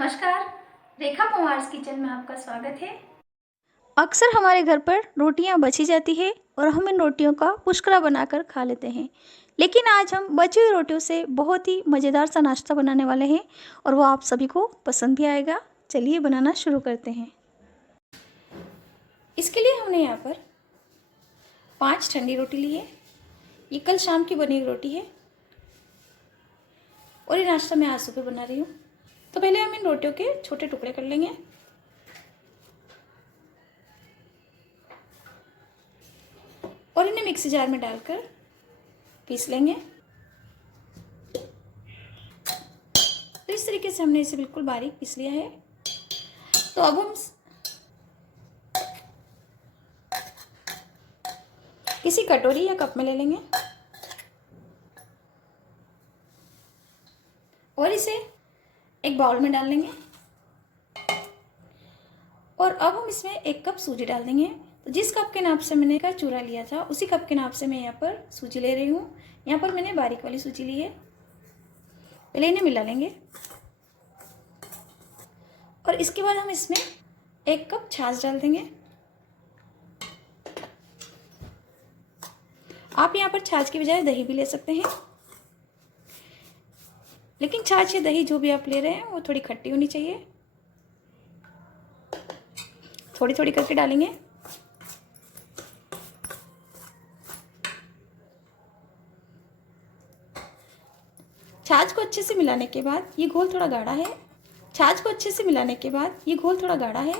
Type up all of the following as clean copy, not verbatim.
नमस्कार, रेखा पवार्स किचन में आपका स्वागत है। अक्सर हमारे घर पर रोटियां बची जाती है और हम इन रोटियों का पुष्करा बनाकर खा लेते हैं। लेकिन आज हम बची हुई रोटियों से बहुत ही मज़ेदार सा नाश्ता बनाने वाले हैं और वो आप सभी को पसंद भी आएगा। चलिए बनाना शुरू करते हैं। इसके लिए हमने यहाँ पर 5 ठंडी रोटी ली है। ये कल शाम की बनी हुई रोटी है और ये नाश्ता मैं आज सुबह बना रही हूँ। तो पहले हम इन रोटियों के छोटे टुकड़े कर लेंगे और इन्हें मिक्सी जार में डालकर पीस लेंगे। तो इस तरीके से हमने इसे बिल्कुल बारीक पीस लिया है। तो अब हम किसी कटोरी या कप में ले लेंगे और इसे एक बाउल में डाल लेंगे और अब हम इसमें 1 कप सूजी डाल देंगे। तो जिस कप के नाप से मैंने का चूरा लिया था उसी कप के नाप से मैं यहाँ पर सूजी ले रही हूँ। यहाँ पर मैंने बारीक वाली सूजी ली है। पहले इन्हें मिला लेंगे और इसके बाद हम इसमें 1 कप छाछ डाल देंगे। आप यहाँ पर छाछ की बजाय दही भी ले सकते हैं, लेकिन छाछ या दही जो भी आप ले रहे हैं वो थोड़ी खट्टी होनी चाहिए। थोड़ी थोड़ी करके डालेंगे। छाछ को अच्छे से मिलाने के बाद ये घोल थोड़ा गाढ़ा है। छाछ को अच्छे से मिलाने के बाद ये घोल थोड़ा गाढ़ा है।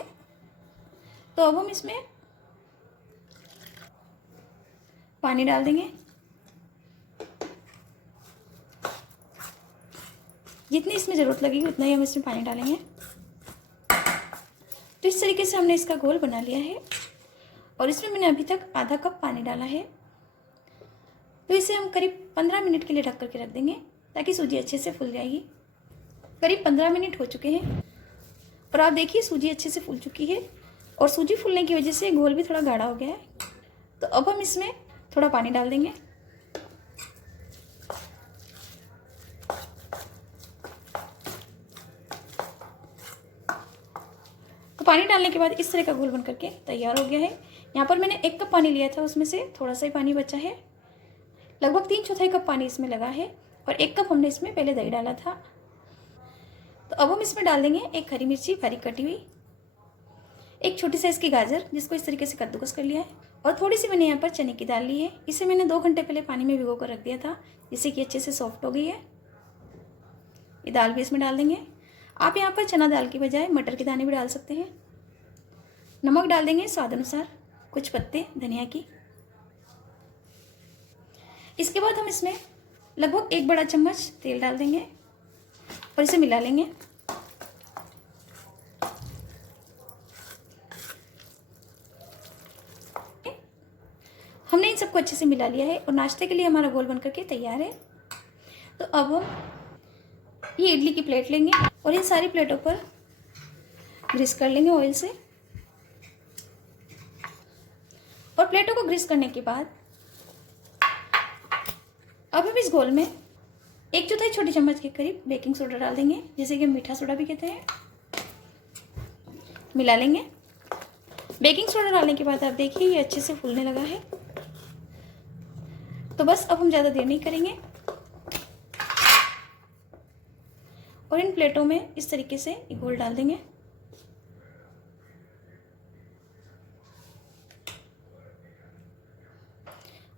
तो अब हम इसमें पानी डाल देंगे। जितनी इसमें ज़रूरत लगेगी उतना ही हम इसमें पानी डालेंगे। तो इस तरीके से हमने इसका घोल बना लिया है और इसमें मैंने अभी तक आधा कप पानी डाला है। तो इसे हम करीब 15 मिनट के लिए ढक करके रख देंगे ताकि सूजी अच्छे से फूल जाएगी। करीब 15 मिनट हो चुके हैं और आप देखिए सूजी अच्छे से फूल चुकी है और सूजी फूलने की वजह से घोल भी थोड़ा गाढ़ा हो गया है। तो अब हम इसमें थोड़ा पानी डाल देंगे। तो पानी डालने के बाद इस तरह का घोल बन करके तैयार हो गया है। यहाँ पर मैंने 1 कप पानी लिया था, उसमें से थोड़ा सा ही पानी बचा है। लगभग 3/4 कप पानी इसमें लगा है और 1 कप हमने इसमें पहले दही डाला था। तो अब हम इसमें डाल देंगे 1 हरी मिर्ची बारीक कटी हुई, 1 छोटी साइज की गाजर जिसको इस तरीके से कद्दूकस कर लिया है और थोड़ी सी मैंने यहाँ पर चने की दाल ली है। इसे मैंने 2 घंटे पहले पानी में भिगो कर रख दिया था जिससे कि अच्छे से सॉफ्ट हो गई है। ये दाल भी इसमें डाल देंगे। आप यहाँ पर चना दाल की बजाय मटर के दाने भी डाल सकते हैं। नमक डाल देंगे स्वाद अनुसार, कुछ पत्ते धनिया की। इसके बाद हम इसमें लगभग 1 बड़ा चम्मच तेल डाल देंगे और इसे मिला लेंगे। हमने इन सबको अच्छे से मिला लिया है और नाश्ते के लिए हमारा घोल बनकर के तैयार है। तो अब हम ये इडली की प्लेट लेंगे और इन सारी प्लेटों पर ग्रीस कर लेंगे ऑयल से। और प्लेटों को ग्रीस करने के बाद अब हम इस घोल में 1/4 छोटी चम्मच के करीब बेकिंग सोडा डाल देंगे, जिसे कि मीठा सोडा भी कहते हैं। मिला लेंगे। बेकिंग सोडा डालने के बाद आप देखिए ये अच्छे से फूलने लगा है। तो बस अब हम ज़्यादा देर नहीं करेंगे और इन प्लेटों में इस तरीके से घोल डाल देंगे।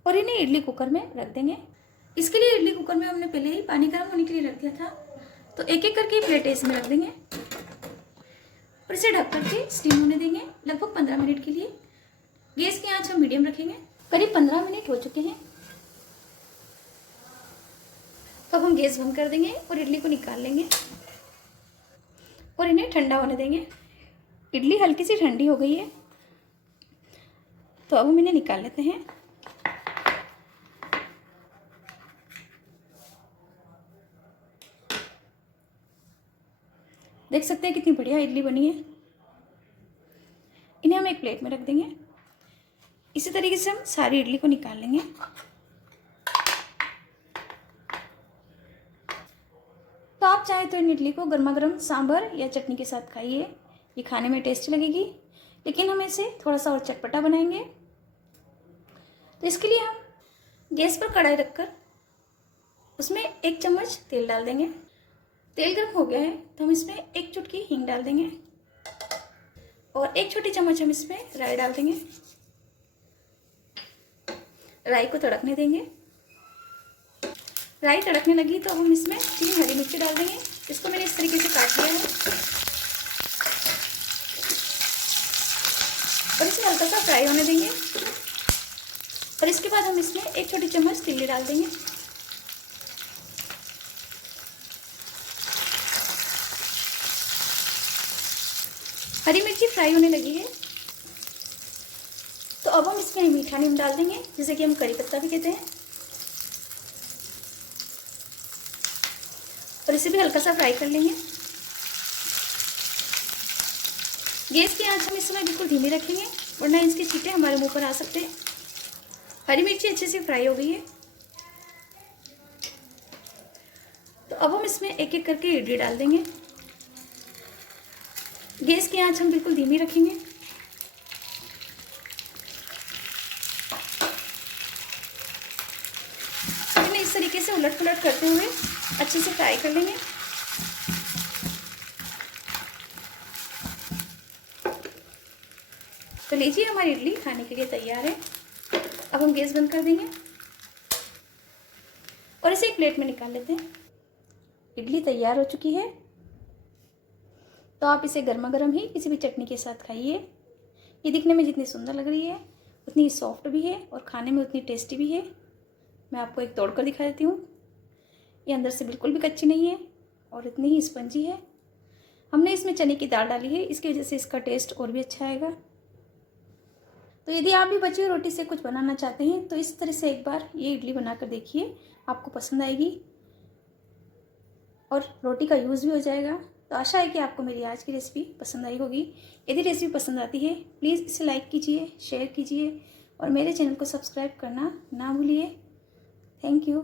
और इन्हें इडली कुकर में रख देंगे। इसके लिए इडली कुकर में हमने पहले ही पानी गर्म होने के लिए रख दिया था। तो एक एक करके प्लेटें इसमें रख देंगे और इसे ढक करके स्टीम होने देंगे लगभग 15 मिनट के लिए। गैस की आंच हम मीडियम रखेंगे। करीब 15 मिनट हो चुके हैं। तो अब हम गैस बंद कर देंगे और इडली को निकाल लेंगे और इन्हें ठंडा होने देंगे। इडली हल्की सी ठंडी हो गई है, तो अब हम इन्हें निकाल लेते हैं। देख सकते हैं कितनी बढ़िया इडली बनी है। इन्हें हम एक प्लेट में रख देंगे। इसी तरीके से हम सारी इडली को निकाल लेंगे। तो आप आप चाहे तो इन इडली को गर्मा गर्म सांभर या चटनी के साथ खाइए, ये खाने में टेस्टी लगेगी। लेकिन हम इसे थोड़ा सा और चटपटा बनाएंगे। तो इसके लिए हम गैस पर कढ़ाई रखकर उसमें 1 चम्मच तेल डाल देंगे। तेल गर्म हो गया है तो हम इसमें 1 चुटकी हींग डाल देंगे और 1 छोटी चम्मच हम इसमें राई डाल देंगे। राई को तड़कने देंगे। राई तड़कने लगी तो हम इसमें 3 हरी मिर्ची डाल देंगे। इसको मैंने इस तरीके से काट लिया है और इसे हल्का सा फ्राई होने देंगे। और इसके बाद हम इसमें 1 छोटी चम्मच तिल्ली डाल देंगे। हरी मिर्ची फ्राई होने लगी है तो अब हम इसमें मीठा नीम डाल देंगे, जिसे कि हम कड़ी पत्ता भी कहते हैं, और इसे भी हल्का सा फ्राई कर लेंगे। गैस की आंच हम इस समय बिल्कुल धीमी रखेंगे वरना इसके छींटे हमारे मुंह पर आ सकते हैं। हरी मिर्ची अच्छे से फ्राई हो गई है तो अब हम इसमें एक एक करके इडली डाल देंगे। गैस की आंच हम बिल्कुल धीमी रखेंगे। इन्हें इस तरीके से उलट पुलट करते हुए अच्छे से फ्राई कर लेंगे। तो लीजिए हमारी इडली खाने के लिए तैयार है। अब हम गैस बंद कर देंगे और इसे एक प्लेट में निकाल लेते हैं। इडली तैयार हो चुकी है तो आप इसे गर्मा गर्म ही किसी भी चटनी के साथ खाइए। ये दिखने में जितनी सुंदर लग रही है उतनी ही सॉफ्ट भी है और खाने में उतनी टेस्टी भी है। मैं आपको एक तोड़कर दिखा देती हूँ। ये अंदर से बिल्कुल भी कच्ची नहीं है और इतनी ही स्पंजी है। हमने इसमें चने की दाल डाली है, इसकी वजह से इसका टेस्ट और भी अच्छा आएगा। तो यदि आप भी बची हुई रोटी से कुछ बनाना चाहते हैं तो इस तरह से एक बार ये इडली बनाकर देखिए, आपको पसंद आएगी और रोटी का यूज़ भी हो जाएगा। तो आशा है कि आपको मेरी आज की रेसिपी पसंद आई होगी। यदि रेसिपी पसंद आती है प्लीज़ इसे लाइक कीजिए, शेयर कीजिए और मेरे चैनल को सब्सक्राइब करना ना भूलिए। Thank you.